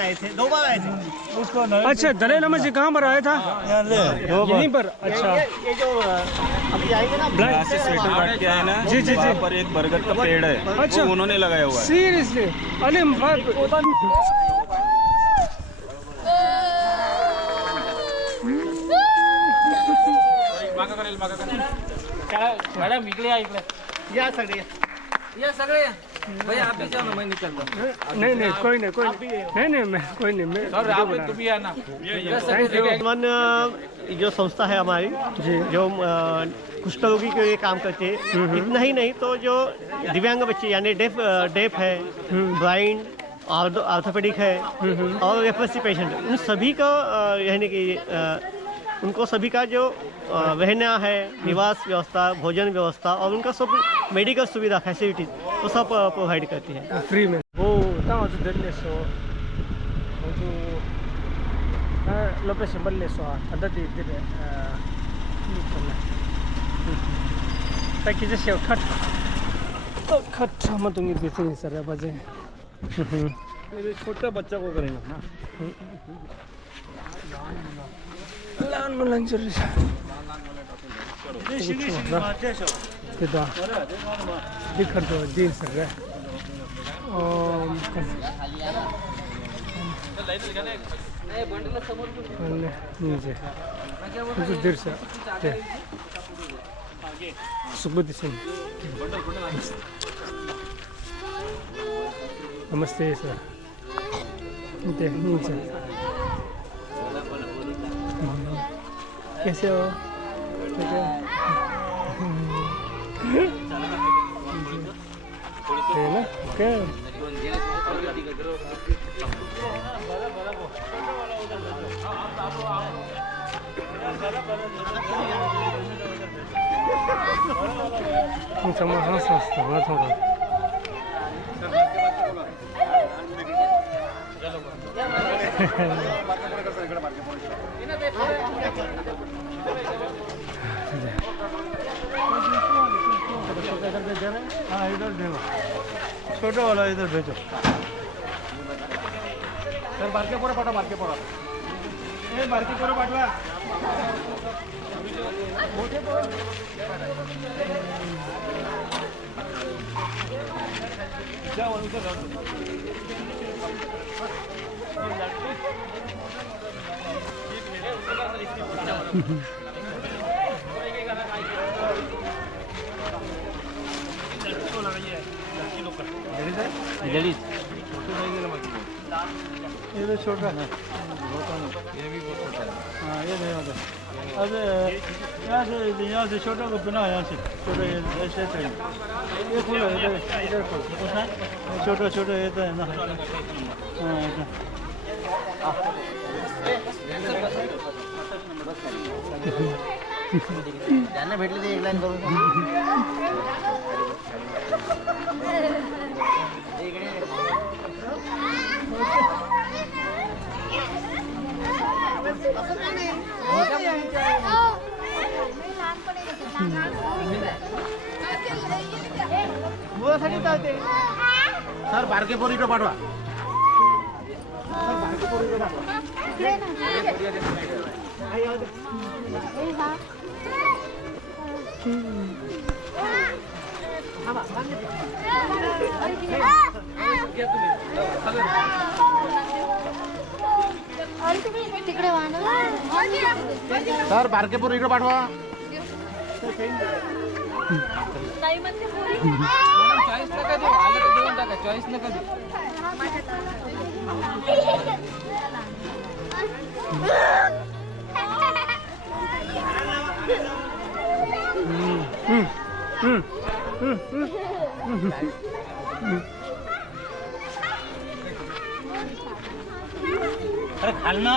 में आए थे, 2 बार आए थे। उसको अच्छा दलाई लामा जी कहाँ पर आया था? यहीं पर। अच्छा ये जो अभी आएंगे ना ब्लैक से स्वेटर काट के आए ना, जी, जी, वहाँ जी। पर एक बरगद का पेड़ है, अच्छा। वो उन्होंने लगाया हुआ है। सीरियसली अरे मॅडम इकडे या इकडे या सगळे या सगळे भैया आप भी जाओ ना मैं निकलता नहीं नहीं कोई नहीं मैं कोई नहीं मैं सर आप तुम्ही या ना थैंक यू। मन जो संस्था है हमारी जो कुष्ठरोगी के लिए काम करती है, इतना ही नहीं तो जो दिव्यांग बच्चे यानी डेफ है, ब्लाइंड, ऑर्थोपेडिक है और एपिलेप्सी पेशेंट, उन सभी को यानी कि उनको सभी का जो रहना है, निवास व्यवस्था, भोजन व्यवस्था और उनका सब मेडिकल सुविधा फैसिलिटीज वो सब प्रोवाइड करती है फ्री में। ओ ताऊ तो दल्ले सो जो लोकेशन बल्ले सो अदा दी दे ताकि जैसे खट हम तो नहीं देते सर बजे छोटा बच्चा को करेंगे ना। लहान मुलांचे तिथं तिखट दिन सगळं दीडशे ते सुबुद्धी सिंग नमस्ते सर ते नीचे कैसे हो है ना क्या 정말 하나씩 왔어. हाँ इधर देखो छोटा वाला इधर भेजो सर बारके पोरं पाठवा बारके पोरं ए बारकी पोरं पाठवा लेडीज ये तो छोटा है ये भी बहुत छोटा है हाँ ये नहीं होता अरे यहाँ से छोटा को बिना यहाँ से छोटा ये ऐसे चाहिए ये खोलो इधर खोलो छोटा छोटा ये तो है ना हाँ ऐसा त्यांना भेटले ते एक लाईन करून सर बारके पोरी तो पाठवा तिकडे सर बारके पोरी तो पाठवा चॉईस नका देऊ आलं तर देऊन टाका चॉईस नका देऊ अरे खालना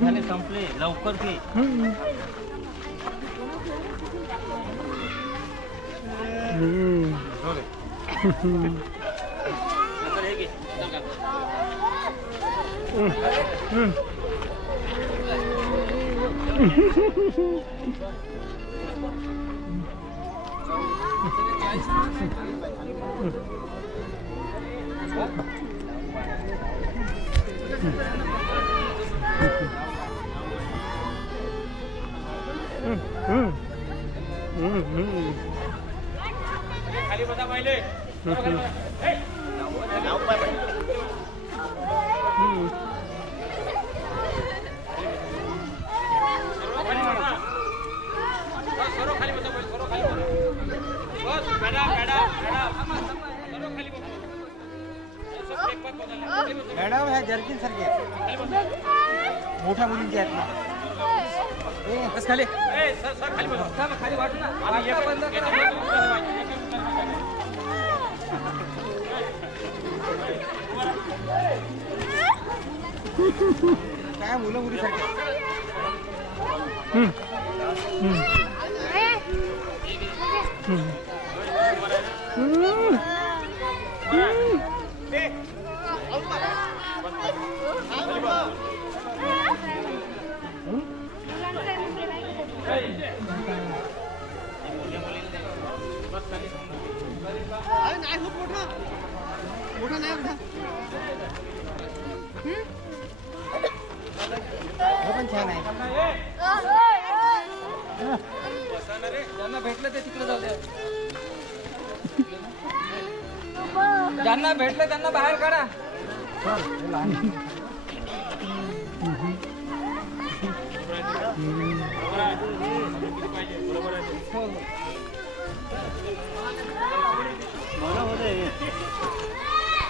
झाले संपले लवकर की मॅडम ह्या जर्किन सारखे मोठ्या मुलींचे आहेत ना बस खाली खाली वाटू ना बंद काय मुलं मुली सारखे पण छान आहे ज्यांना भेटलं ते तिकडे जाऊ द्या ज्यांना भेटलं त्यांना बाहेर काढा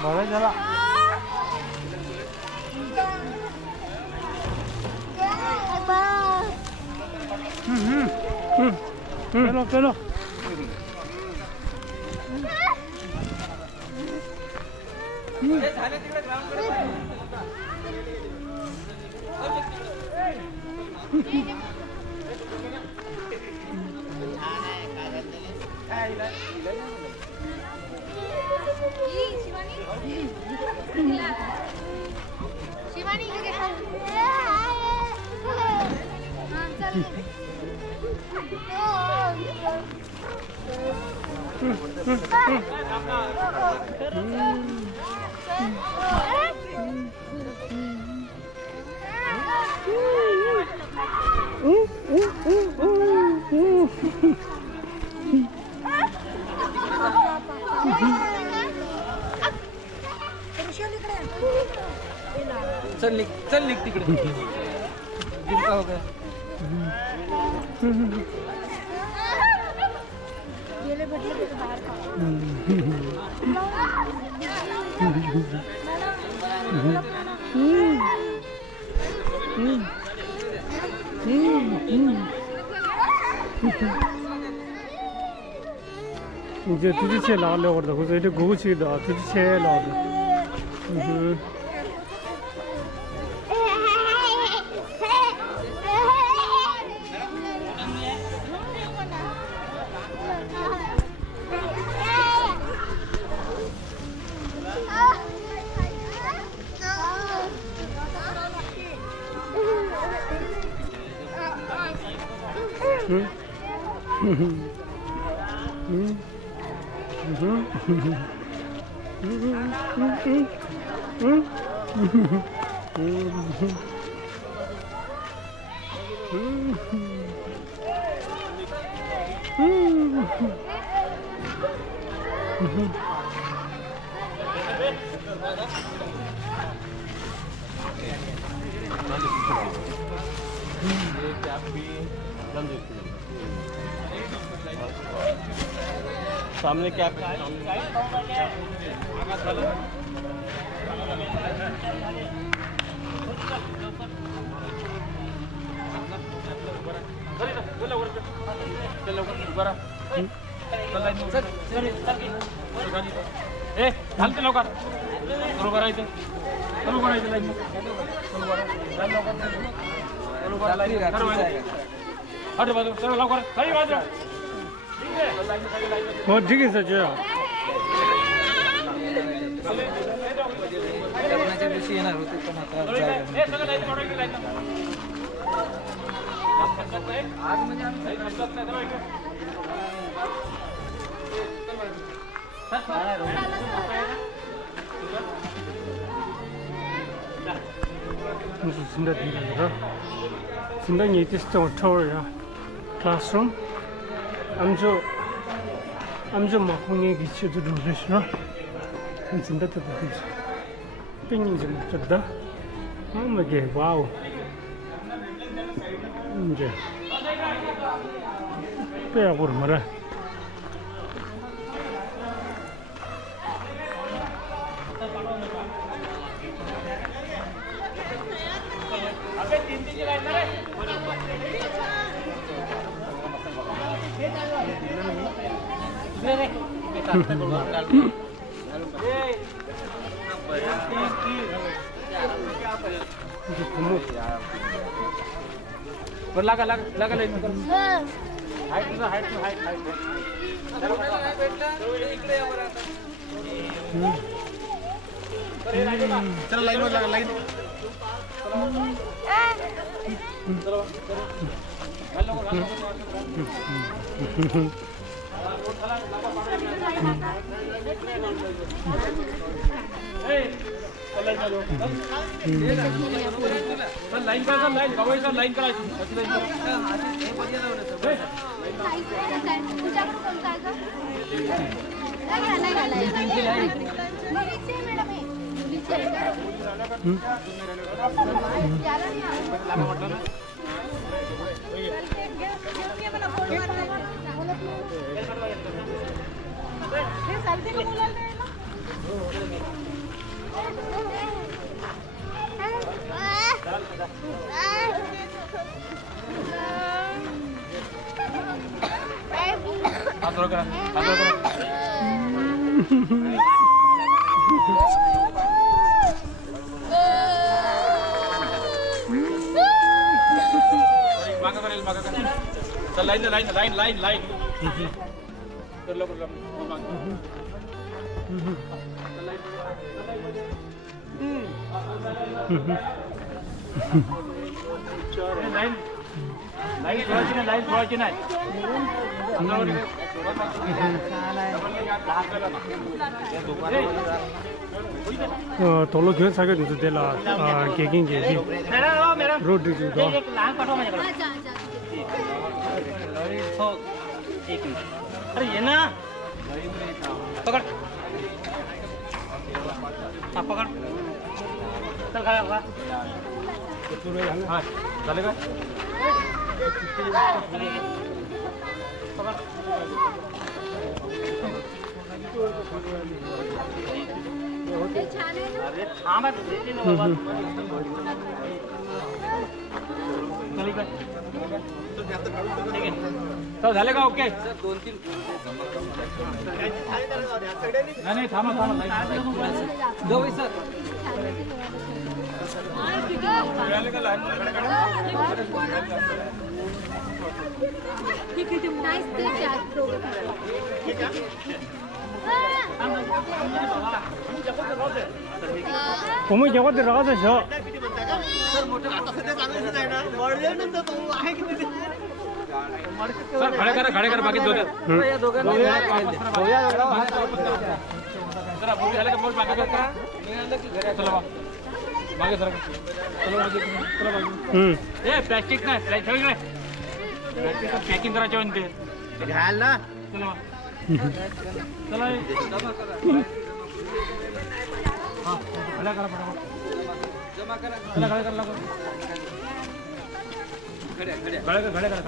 बरं झाला चलो चलो झाले तिकडे ग्राउंडकडे शिवानी चल निघ तिकडे जिंका हो गया गेले भेटले बाहेर 이제 두지채 나가려고 그러다 그래서 이제 고구치다 두지채 나오다 सामने क्या घालते लवकर सुरू करायचं लाईन अरे बाजू चला लवकर खाली बाजू हो ठीक आहे सर लग्नाच्या दिवशी येणार होते पण आता 진단이 디스턴 타워야 classroom 암주 뭐 홍해 기초도 그러시나 진단도 그렇지 빙이 좀 쳤다 어머게 와우 이제 빼야 보러 말아 लगा लाईन चला लाईन वर लागा लाईन लाईन करा लाईन गवई सर लाईन करायची तुझ्याकडे कोणता आहे गं? नाही घालाय मुलीची आहे मॅडम हे. मुलीची आहे का? त्याला नाही आवडत. घेऊन ये मला फोन मारायला. हे चालते का मुलाला द्यायला? Line line line line line कर लो लाईन लाईन थोडाची नाही लाईन थोडाची नाही 돌로 교회 사게 돼서 되라 개긴 개지 로드 주도 अरे ये ना पकड़ पकड़ चल खड़ा होगा हाँ चलेगा हे छान आहे ना? अरे थांबा चल झाले का ओके नाही थांबा थांबा गवई सर नाईस ते चार 어머니 저거 들어가서 저 सर खड़े कर बाकी दो जरा बोल झालं का बोल बाकी करा चला मागे सर चलो ए प्लास्टिक नाही ठेव इकडे प्लास्टिक पॅकिंग करायचे म्हणते घ्याल ना चला चला हां खड़ा करा फटाफट जमा करा चला खड़ा कर लगा खड़े कर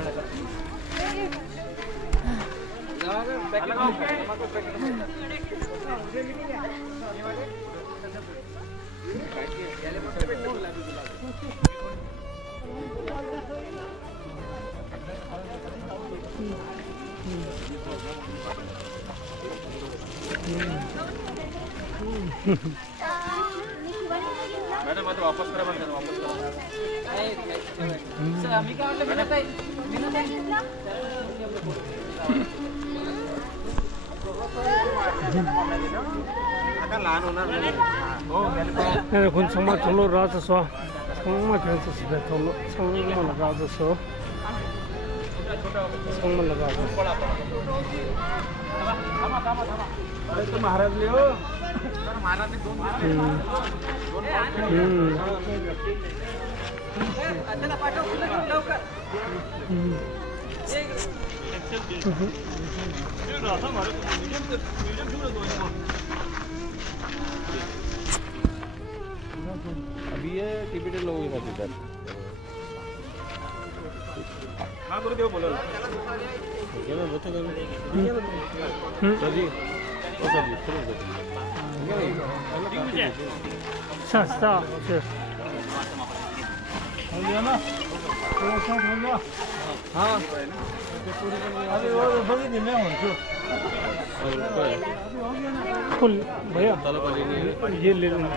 मैडम आता वापस करा वापस करा आम्ही काय म्हटलं लहान होणार 군 정말 돌로 나와서 정말 괜찮습니다. 돌로 정말 나와서 सोमन लगा महाराज ले हो अभी ये टिबेटन लोगों के साथ इधर हाँ करो देव बोलो क्या मैं बच्चा करूँ सर जी ओ सर जी सस्ता हो गया ना थोड़ा सा हो गया हाँ अभी वो बड़ी दिन में हो जो फुल भैया ये ले लेना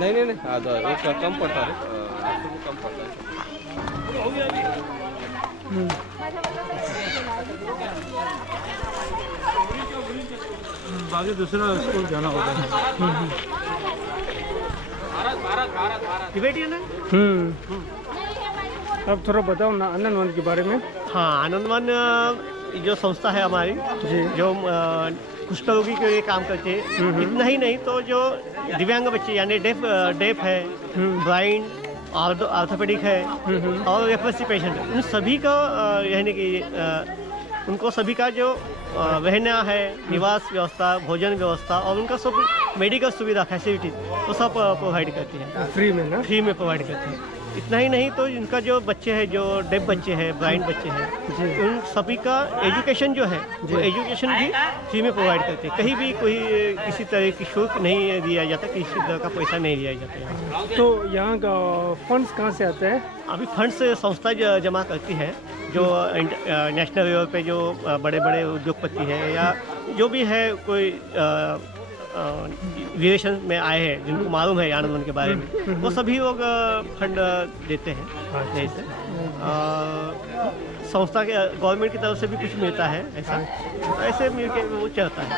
नहीं आधा एक का कम पड़ता है आपको कम पड़ता है बाकी दूसरा स्कूल जाना होगा टिबेटियन है। अब थोड़ा बताओ ना आनंद वन के बारे में। हाँ, आनंदवन जो संस्था है हमारी जी। जो कुष्ठ रोगी के लिए काम करती है। इतना ही नहीं तो जो दिव्यांग बच्चे यानी डेफ है, ब्लाइंड, ऑर्थोपेडिक है और एपिलेप्सी पेशेंट है, उन सभी का यानी कि उनको सभी का जो रहना है, निवास व्यवस्था, भोजन व्यवस्था और उनका सब मेडिकल सुविधा फैसिलिटीज वो सब प्रोवाइड करती है, फ्री में ना। फ्री में प्रोवाइड करती है। इतना ही नहीं तो इनका जो बच्चे हैं, जो डेफ बच्चे हैं, ब्लाइंड बच्चे हैं, उन सभी का एजुकेशन जो है वो एजुकेशन भी फ्री में प्रोवाइड करते हैं। कहीं भी कोई किसी तरह की शुल्क नहीं दिया जाता, किसी तरह का पैसा नहीं दिया जाता है। तो यहाँ का फंड्स कहाँ से आते हैं? अभी फंड्स संस्था जमा करती है, जो नेशनल लेवल पे जो बड़े बड़े उद्योगपति हैं या जो भी है कोई विदेशन में आए हैं जिनको मालूम है आनंदवन के बारे में, वो सभी लोग फंड देते हैं। जैसे संस्था के गवर्नमेंट की तरफ से भी कुछ मिलता है, ऐसे मिलके वो चलता है।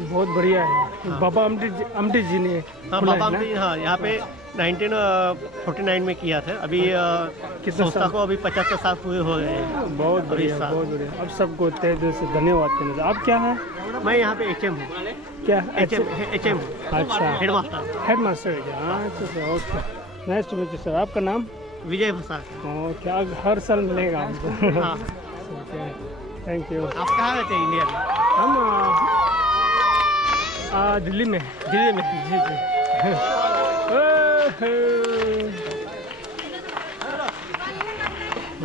बहुत बढ़िया है। बाबा अमटी जी ने हाँ, खोला बाबा है ना? अमटी, हाँ, यहाँ पे 1949 में किया था। अभी संस्था को अभी 75 साल पूरे हो गए हैं। बहुत अभी बढ़िया, साल। बहुत बढ़िया। अब सबको तहे दिल से धन्यवाद करना। आप क्या है? मैं यहाँ पे HM हूँ। क्या HM अच्छा, हेडमास्टर हेड मास्टर है क्या? अच्छा sir, okay, nice to meet you sir. आपका नाम? विजय प्रसाद। क्या हर साल मिलेगा हमको? हाँ, थैंक यू। आप कहाँ रहते हैं इंडिया में? हम दिल्ली में। दिल्ली में। जी जी।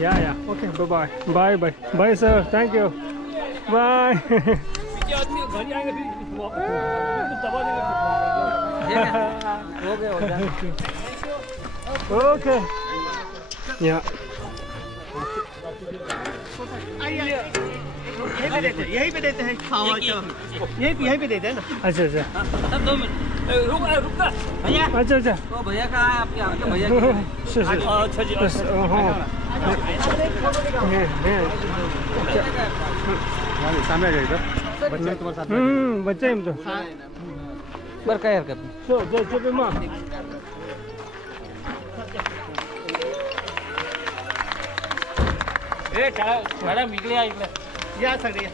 या okay, bye bye bye bye sir, thank you, bye. Okay, या यहीं पे देते हैं। यहीं पे देते हैं ना। अच्छा अच्छा 2 मिनट रुक भैया। अच्छा अच्छा, तो भैया कहाँ है आपके भैया? अच्छा जी, हाँ, सामने आ जाइए इधर बच्चे तुम्हारे साथ बच्चे हम तो बरं काय हरकत नाही. माँ मॅडम इकडे या इकडे या सगळे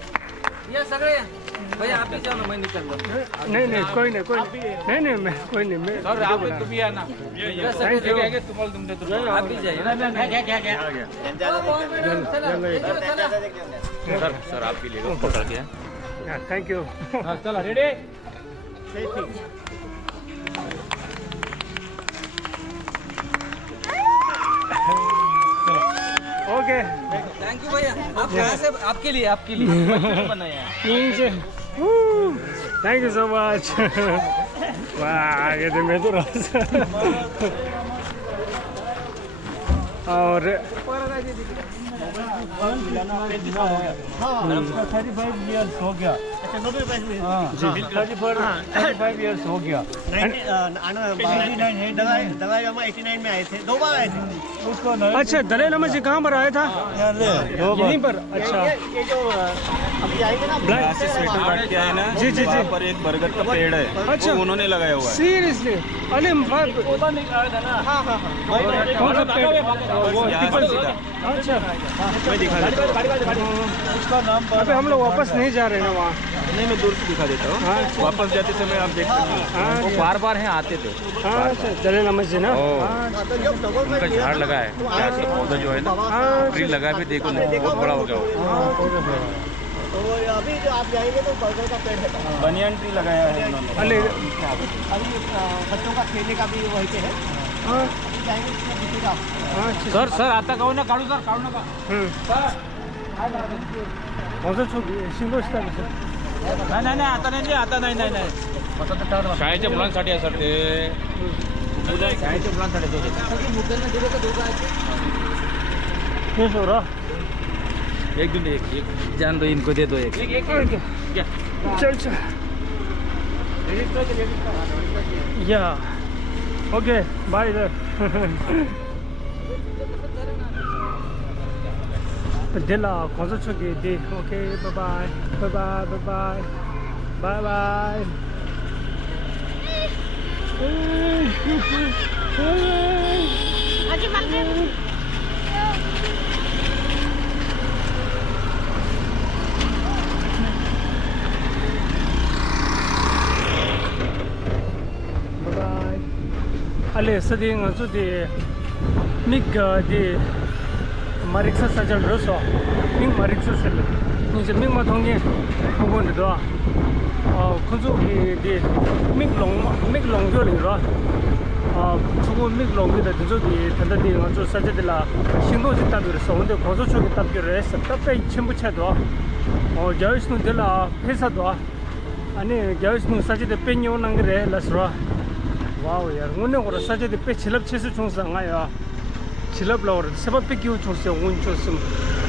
या सगळे भैया आप ही जाओ ना मैं निकलता हूँ. नहीं कोई नहीं मैं कोई नहीं मैं सर आप तुम्ही या ना थैंक यू। तुम्हाला तुमच्या आप ही जाइए ना सर आप भी ले लो पकड़ के. Thank you. चला रेडी. ओके, थैंक यू भैया. आप कहाँ से? आपके लिए बनाया है. Thank you so much. वाह, आगे तो मैं तो और 35 years हो गया. अच्छा 90 पैसे में। हाँ, 35 years हो गया. दवाई जमा 89 में आए थे, 2 बार आए थे। उसको नहीं अच्छा, दलाई लामा जी कहाँ पर आया था? यहीं पर। अच्छा, ये जो अभी आएंगे ना यहाँ से स्वेटर काट के आए ना, जी, जी, वहाँ जी। पर एक बरगद का पेड़ है, अच्छा। वो उन्होंने लगाया हुआ है। सीरियसली? अरे हाँ हाँ हाँ कौन सा पेड़? वो पीपल सीधा। अच्छा, मैं दिखा देता हूँ। उसका नाम अबे हम लोग वापस नहीं जा रहे हैं ना वहाँ। नहीं, मैं दूर से दिखा देता हूँ। हाँ, वापस जाते समय आप देख सकते हैं। वो बार बार हैं आते थे। हाँ, अच्छा, जलेला मस्जिद ना। उनका झाड़ लगा है, प्याज का पौधा जो है ना, ट्री लगा भी देखो ना, बहुत बड़ा हो गया वो। तो अभी जो आप जाएंगे तो बरगद का पेड़ है, बनियान ट्री लगाया है उन्होंने। अरे अभी बच्चों का खेलने का भी वहीं पे है। हाँ, जाएंगे तो दिखेगा। हाँ, अच्छा। सर सर आता काढू ना काढू सर काढू नका 어서 저기 신고시다 그랬어. नाही नाही आता नाही आता नाही नाही नाही शाळेच्या मुलांसाठी आहे सर ते शाळेच्या मुलांसाठी तो 그래서 오라. एक दिन एक जान दो इनको दे दो एक चल. या. Okay, bye there. Della cosa c'è che di? Ok, bye bye. Bye bye, bye bye. Bye bye. 아주 막내. Bye bye. Allez, c'est des gens qui des 마릭사 사절 넣어서 밍 마릭사 셀 이제 밍마 통에 부분도 건조기 밍롱교리로 두고 밍롱기다 저기 단단히 아주 사제들라 신도지 답으로서 근데 고소 쪽에 답기를 했어 답에 전부 차도 겨울스는 들라 회사도 아니 겨울스는 사제들 빼뇨는 그래 라스로 와우 야 오늘으로 사제들 빼 질럽 체수 총상아야 질럽 라오르 세번 뺏기고 줬어 운 줬음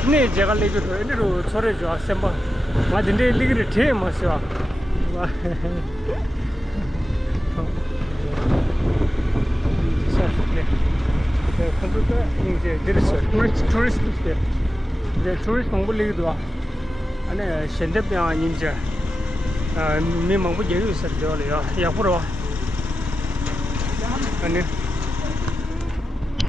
네 제가 레기로 애리로 저래 줘 세번 맞는데 리기를 제 마셔 와 컴퓨터 이제 들었어 투리스트 이제 투리스트 공부리기도 와 안에 현대병 인자 미망부 제일 있어 저래요 약으로 아니